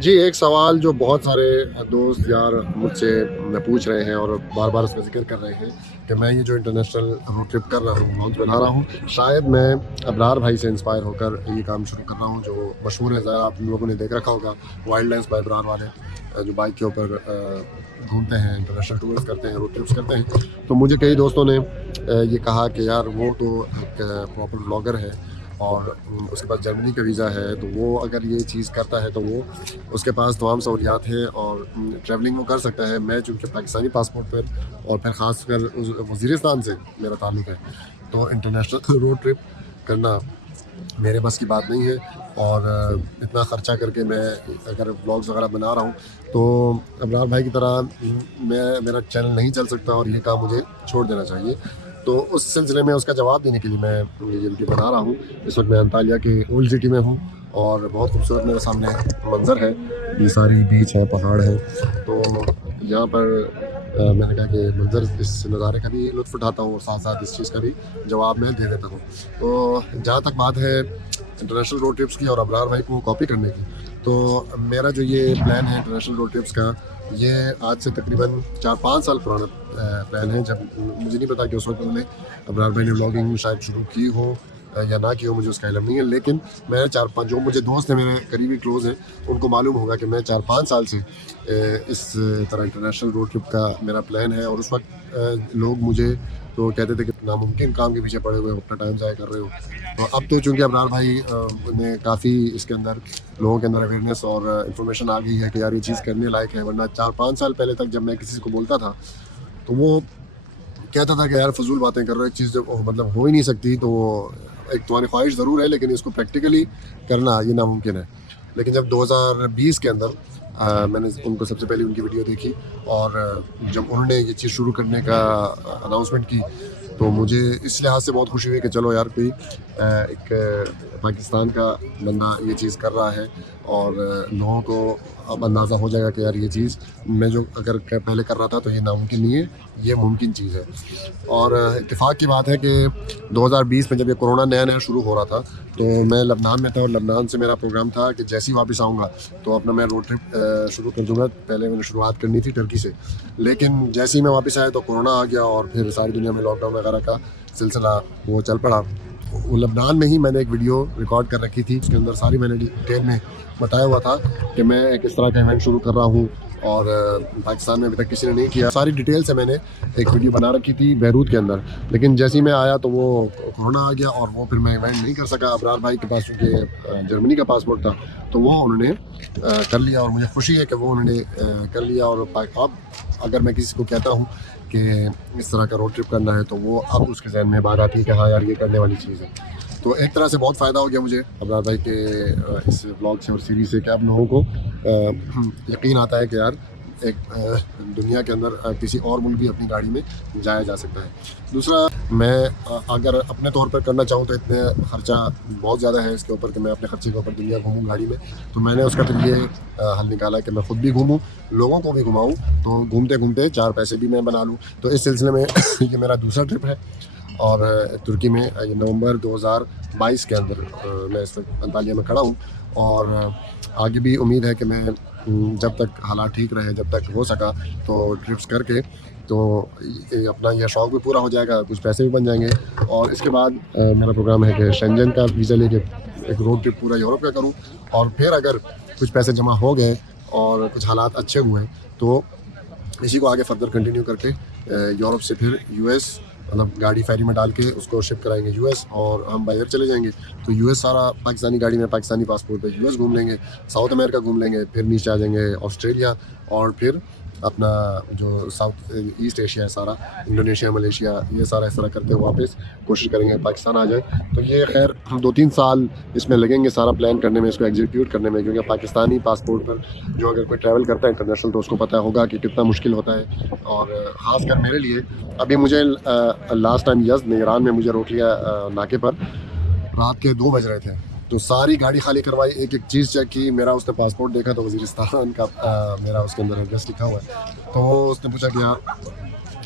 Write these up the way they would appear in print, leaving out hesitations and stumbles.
जी, एक सवाल जो बहुत सारे दोस्त यार मुझसे पूछ रहे हैं और बार-बार उसका ज़िक्र कर रहे हैं कि मैं ये जो इंटरनेशनल रोड ट्रिप कर रहा हूँ, व्लॉग्स बना रहा हूँ, शायद मैं अबरार भाई से इंस्पायर होकर ये काम शुरू कर रहा हूँ, जो मशहूर है, ज़रा आप लोगों ने देख रखा होगा, वाइल्ड लाइन्स बाय अबरार वाले, जो बाइक के ऊपर घूमते हैं, इंटरनेशनल टूर्स करते हैं, रोड ट्रिप्स करते हैं। तो मुझे कई दोस्तों ने ये कहा कि यार वो तो एक प्रॉपर व्लॉगर है और उसके पास जर्मनी का वीज़ा है, तो वो अगर ये चीज़ करता है तो वो उसके पास तमाम सहूलियात हैं और ट्रैवलिंग वो कर सकता है। मैं चूँकि पाकिस्तानी पासपोर्ट पर और फिर ख़ासकर वज़ीरिस्तान से मेरा ताल्लुक़ है, तो इंटरनेशनल रोड ट्रिप करना मेरे बस की बात नहीं है। और इतना ख़र्चा करके मैं अगर व्लॉग्स वगैरह बना रहा हूँ तो अबरार भाई की तरह मेरा चैनल नहीं चल सकता और ये काम मुझे छोड़ देना चाहिए। तो उस सिलसिले में उसका जवाब देने के लिए मैं ये वीडियो बना रहा हूँ। इस वक्त मैं अंतालिया के ओल्ड सिटी में हूँ और बहुत खूबसूरत मेरे सामने मंज़र है, ये सारी बीच है, पहाड़ है। तो यहाँ पर मैंने कहा कि मंज़र इस नज़ारे का भी लुत्फ़ उठाता हूँ और साथ साथ इस चीज़ का भी जवाब मैं दे देता हूँ। तो जहाँ तक बात है इंटरनेशनल रोड ट्रिप्स की और अबरार भाई को कॉपी करने की, तो मेरा जो ये प्लान है इंटरनेशनल रोड ट्रिप्स का, ये आज से तकरीबन 4-5 साल पुराना प्लान है। जब मुझे नहीं पता कि उस वक्त उन्होंने अबरार भाई ने व्लॉगिंग शायद शुरू की हो या ना की हो, मुझे उसका इल्म नहीं है। लेकिन मैं 4-5 जो मुझे दोस्त हैं, मेरे करीबी क्लोज़ हैं, उनको मालूम होगा कि मैं 4-5 साल से इस तरह इंटरनेशनल रोड ट्रिप का मेरा प्लान है। और उस वक्त लोग मुझे तो कहते थे कि नामुमकिन काम के पीछे पड़े हुए हो, अपना टाइम ज़ाया कर रहे हो। तो अब तो चूँकि अबरार भाई ने काफ़ी इसके अंदर लोगों के अंदर अवेयरनेस और इन्फॉर्मेशन आ गई है कि यार ये चीज़ करने लायक है। वरना 4-5 साल पहले तक जब मैं किसी को बोलता था तो वो कहता था कि यार फजूल बातें कर रहे हो, एक चीज़ जब मतलब हो ही नहीं सकती, तो एक तुम्हारी ख्वाहिश ज़रूर है लेकिन इसको प्रैक्टिकली करना ये नामुमकिन है। लेकिन जब 2020 के अंदर मैंने उनको सबसे पहले उनकी वीडियो देखी और जब उन्होंने ये चीज़ शुरू करने का अनाउंसमेंट की, तो मुझे इस लिहाज से बहुत खुशी हुई कि चलो यार कोई एक पाकिस्तान का बंदा ये चीज़ कर रहा है और लोगों को अब अंदाज़ा हो जाएगा कि यार ये चीज़ मैं जो अगर पहले कर रहा था तो ये नामुमकिन नहीं है, ये मुमकिन चीज़ है। और इत्तेफाक की बात है कि 2020 में जब ये कोरोना नया-नया शुरू हो रहा था, तो मैं लबनान में था और लबनान से मेरा प्रोग्राम था कि जैसे ही वापस आऊँगा तो अपना मैं रोड ट्रिप शुरू कर दूँगा। पहले मैंने शुरुआत करनी थी टर्की से, लेकिन जैसे ही मैं वापस आया तो कोरोना आ गया और फिर सारी दुनिया में लॉकडाउन वगैरह का सिलसिला वो चल पड़ा। वो लबनान में ही मैंने एक वीडियो रिकॉर्ड कर रखी थी, उसके अंदर सारी मैंने डिटेल में बताया हुआ था कि मैं किस तरह का इवेंट शुरू कर रहा हूँ और पाकिस्तान में अभी तक किसी ने नहीं किया। सारी डिटेल से मैंने एक वीडियो बना रखी थी बैरूत के अंदर, लेकिन जैसे ही मैं आया तो वो कोरोना आ गया और वो फिर मैं इवेंट नहीं कर सका। अबरार भाई के पास चूँकि जर्मनी का पासपोर्ट था तो वो उन्होंने कर लिया और मुझे खुशी है कि वो उन्होंने कर लिया। और अब अगर मैं किसी को कहता हूँ कि इस तरह का रोड ट्रिप करना है तो वो अब उसके जहन में बात आती है कि हाँ यार ये करने वाली चीज़ है। तो एक तरह से बहुत फ़ायदा हो गया मुझे अबरार भाई के इस व्लॉग से और सीरीज़ से कि अब लोगों को यकीन आता है कि यार एक दुनिया के अंदर किसी और मुल्क भी अपनी गाड़ी में जाया जा सकता है। दूसरा, मैं अगर अपने तौर पर करना चाहूँ तो इतने ख़र्चा बहुत ज़्यादा है इसके ऊपर कि मैं अपने ख़र्चे के ऊपर दुनिया घूमूँ गाड़ी में। तो मैंने उसका फिर ये हल निकाला कि मैं ख़ुद भी घूमूँ, लोगों को भी घुमाऊँ, तो घूमते-घूमते 4 पैसे भी मैं बना लूँ। तो इस सिलसिले में ये मेरा दूसरा ट्रिप है और तुर्की में ये नवंबर 2022 के अंदर मैं इस वक्त अंतालिया में खड़ा हूँ। और आगे भी उम्मीद है कि मैं जब तक हालात ठीक रहे, जब तक हो सका तो ट्रिप्स करके तो अपना यह शौक़ भी पूरा हो जाएगा, कुछ पैसे भी बन जाएंगे। और इसके बाद मेरा प्रोग्राम है कि शेंजन का वीज़ा लेके एक रोड ट्रिप पूरा यूरोप का करूँ और फिर अगर कुछ पैसे जमा हो गए और कुछ हालात अच्छे हुए तो इसी को आगे फर्दर कंटिन्यू करके यूरोप से फिर यूएस, मतलब गाड़ी फेरी में डाल के उसको शिप कराएंगे यूएस और हम बाय एयर चले जाएंगे। तो यूएस सारा पाकिस्तानी गाड़ी में पाकिस्तानी पासपोर्ट पे यूएस घूम लेंगे, साउथ अमेरिका घूम लेंगे, फिर नीचे आ जाएंगे ऑस्ट्रेलिया और फिर अपना जो साउथ ईस्ट एशिया है सारा, इंडोनेशिया, मलेशिया, ये सारा इस तरह करते हुए वापस कोशिश करेंगे पाकिस्तान आ जाए। तो ये खैर 2-3 साल इसमें लगेंगे सारा प्लान करने में, इसको एग्जीक्यूट करने में, क्योंकि पाकिस्तानी पासपोर्ट पर जो अगर कोई ट्रैवल करता है इंटरनेशनल तो उसको पता होगा कि कितना मुश्किल होता है। और ख़ासकर मेरे लिए अभी मुझे लास्ट टाइम यज़्द में ईरान में मुझे रोक लिया नाके पर, रात के 2 बज रहे थे, तो सारी गाड़ी खाली करवाई, एक-एक चीज़ चेक की। मेरा उसने पासपोर्ट देखा तो वज़ीरिस्तान का मेरा उसके अंदर एड्रेस लिखा हुआ है। तो उसने पूछा कि यार,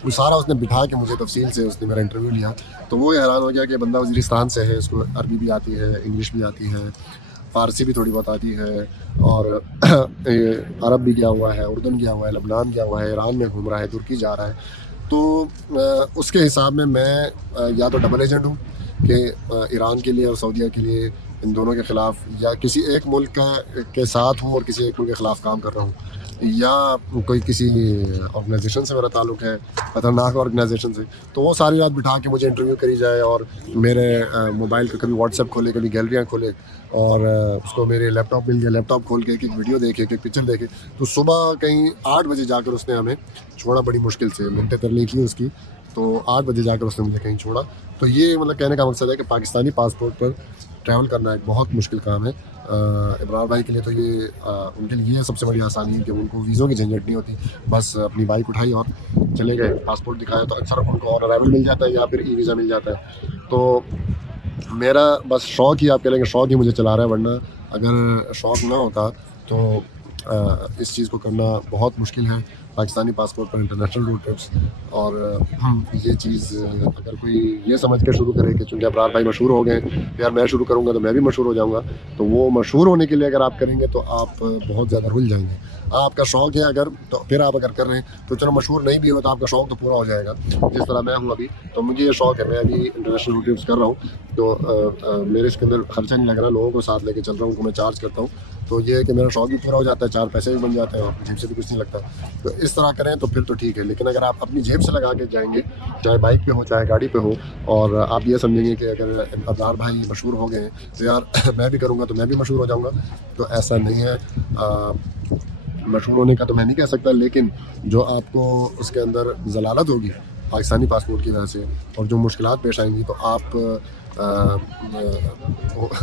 वो सारा उसने बिठा के मुझे तफसील से उसने मेरा इंटरव्यू लिया। तो वो हैरान हो गया कि बंदा वज़ीरिस्तान से है, उसको अरबी भी आती है, इंग्लिश भी आती है, फ़ारसी भी थोड़ी बहुत आती है और अरब भी गया हुआ है, उर्दन गया हुआ है, लबनान गया हुआ है, ईरान में घूम रहा है, तुर्की जा रहा है। तो उसके हिसाब में मैं या तो डबल एजेंट हूँ कि ईरान के लिए और सऊदीया के लिए इन दोनों के ख़िलाफ़, या किसी एक मुल्क के साथ हूँ और किसी एक मुल्क के ख़िलाफ़ काम कर रहा हूँ, या कोई किसी ऑर्गेनाइजेशन से मेरा ताल्लुक़ है, ख़तरनाक ऑर्गेनाइजेशन से, तो वो सारी रात बिठा के मुझे इंटरव्यू करी जाए और मेरे मोबाइल पे कभी व्हाट्सएप खोले, कभी गैलरियाँ खोले और उसको मेरे लैपटॉप मिल गया, लैपटॉप खोल के एक वीडियो देखे, एक पिक्चर देखे। तो सुबह कहीं 8 बजे जाकर उसने हमें छोड़ा, बड़ी मुश्किल से मिन्नतें तरली की उसकी, तो 8 बजे जाकर उसने मुझे कहीं छोड़ा। तो ये मतलब कहने का मकसद है कि पाकिस्तानी पासपोर्ट पर ट्रैवल करना एक बहुत मुश्किल काम है। इब्रार भाई के लिए तो ये उनके लिए सबसे बड़ी आसानी है कि उनको वीज़ों की झंझट नहीं होती, बस अपनी बाइक उठाई और चले गए, पासपोर्ट दिखाया तो अक्सर उनको ऑन अराइवल मिल जाता है या फिर ई वीज़ा मिल जाता है। तो मेरा बस शौक़ ही, आप कह लेंगे शौक़ ही मुझे चला रहा है, वरना अगर शौक़ ना होता तो इस चीज़ को करना बहुत मुश्किल है, पाकिस्तानी पासपोर्ट पर इंटरनेशनल रोड ट्रिप्स। और ये चीज़ अगर कोई ये समझ के शुरू करे कि चूँकि अब्रार भाई मशहूर हो गए, यार मैं शुरू करूँगा तो मैं भी मशहूर हो जाऊँगा, तो वो मशहूर होने के लिए अगर आप करेंगे तो आप बहुत ज़्यादा रुल जाएंगे। आपका शौक़ है अगर, तो फिर आप अगर कर रहे हैं तो चलो मशहूर नहीं भी हो तो आपका शौक़ तो पूरा हो जाएगा। जिस तरह मैं हूँ अभी, तो मुझे ये शौक़ है, मैं अभी इंटरनेशनल रोड ट्रिप्स कर रहा हूँ, तो मेरे इसके अंदर खर्चा नहीं लग रहा, लोगों को साथ लेके चल रहा हूँ, उनको मैं चार्ज करता हूँ, तो ये है कि मेरा शौक़ भी पूरा हो जाता है, 4 पैसे भी बन जाते हैं और जेब से भी कुछ नहीं लगता। तो इस तरह करें तो फिर तो ठीक है, लेकिन अगर आप अपनी जेब से लगा के जाएंगे, चाहे बाइक पे हो चाहे गाड़ी पे हो, और आप ये समझेंगे कि अगर अब्रार भाई मशहूर हो गए हैं तो यार मैं भी करूँगा तो मैं भी मशहूर हो जाऊँगा, तो ऐसा नहीं है। मशहूर होने का तो मैं नहीं कह सकता, लेकिन जो आपको उसके अंदर ज़लालत होगी पाकिस्तानी पासपोर्ट की वजह से और जो मुश्किलात पेश आएंगी, तो आप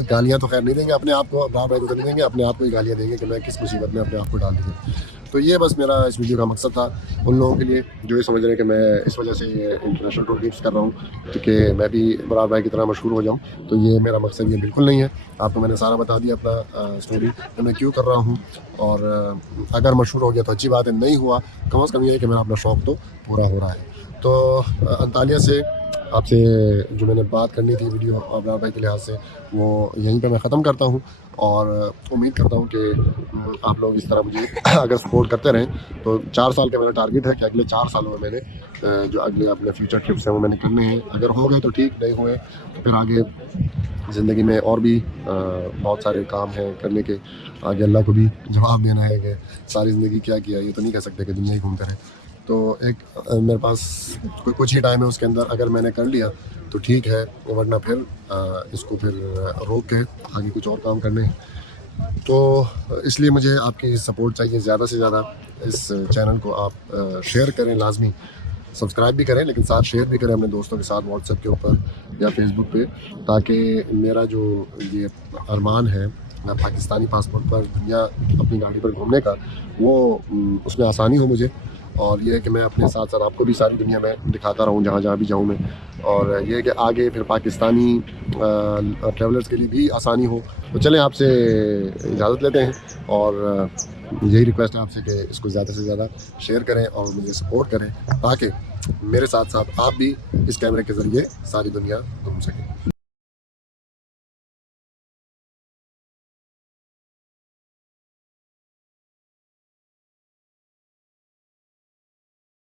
गालियाँ तो खैर नहीं देंगे अपने आप को, अब्रार भाई को तो नहीं देंगे, अपने आप को ही गालियाँ देंगे कि मैं किस मुसीबत में अपने आप को डाल दूँगा। तो ये बस मेरा इस वीडियो का मकसद था उन लोगों के लिए जो ये समझ रहे हैं कि मैं इस वजह से इंटरनेशनल रोड ट्रिप्स कर रहा हूँ क्योंकि मैं भी इब्रार भाई की तरह मशहूर हो जाऊँ। तो ये मेरा मकसद ये बिल्कुल नहीं है। आपको मैंने सारा बता दिया अपना स्टोरी कि मैं क्यों कर रहा हूँ, और अगर मशहूर हो गया तो अच्छी बात है, नहीं हुआ कम से कम ये है कि मेरा अपना शौक़ तो पूरा हो रहा है। तो अंतालिया से आपसे जो मैंने बात करनी थी वीडियो अब्रार भाई के लिहाज से, वो यहीं पे मैं ख़त्म करता हूँ और उम्मीद करता हूँ कि आप लोग इस तरह मुझे अगर सपोर्ट करते रहें। तो 4 साल का मेरा टारगेट है कि अगले 4 सालों में मैंने जो अगले अपने फ्यूचर ट्रिप्स हैं वो मैंने करने हैं। अगर हो गए तो ठीक, नहीं हुए तो फिर आगे ज़िंदगी में और भी बहुत सारे काम हैं करने के। आगे अल्लाह को भी जवाब देना है कि सारी ज़िंदगी क्या किया, ये तो नहीं कह सकते कि दुनिया ही घूमते रहें। तो एक मेरे पास कुछ ही टाइम है, उसके अंदर अगर मैंने कर लिया तो ठीक है, वरना फिर इसको फिर रोक के आगे कुछ और काम करने हैं। तो इसलिए मुझे आपकी सपोर्ट चाहिए ज़्यादा से ज़्यादा। इस चैनल को आप शेयर करें, लाजमी सब्सक्राइब भी करें, लेकिन साथ शेयर भी करें अपने दोस्तों के साथ व्हाट्सएप के ऊपर या फेसबुक पे, ताकि मेरा जो ये अरमान है पाकिस्तानी पासपोर्ट पर दुनिया अपनी गाड़ी पर घूमने का, वो उसमें आसानी हो मुझे। और ये है कि मैं अपने साथ साथ आपको भी सारी दुनिया में दिखाता रहूँ जहाँ जहाँ भी जाऊँ मैं। और ये है कि आगे फिर पाकिस्तानी ट्रैवलर्स के लिए भी आसानी हो। तो चलें, आपसे इजाज़त लेते हैं और यही रिक्वेस्ट है आपसे कि इसको ज़्यादा से ज़्यादा शेयर करें और मुझे सपोर्ट करें, ताकि मेरे साथ साथ आप भी इस कैमरे के ज़रिए सारी दुनिया घूम सकें।